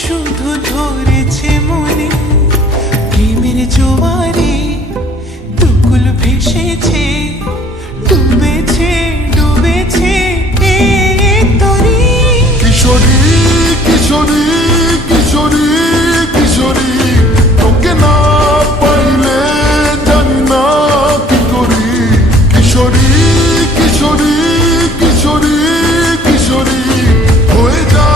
শুধু ধরেছে মনে প্রেমের জোয়ারে দুকুল ভেসেছে ডুবেছে ডুবেছে তরি কিশোরী কিশোরী কিশোরী কিশোরী তোকে না পাইলে জানি না কি করি কিশোরী কিশোরী কিশোরী কিশোরী হয়ে যা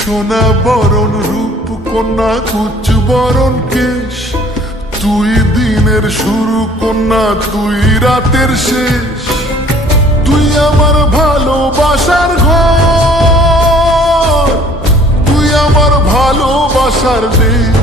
সোনা বরণ রূপ কন্যা কুচ বরণ কেশ তুই দিনের শুরু কন্যা তুই রাতের শেষ তুই আমার ভালোবাসার ঘর তুই আমার ভালোবাসার দেশ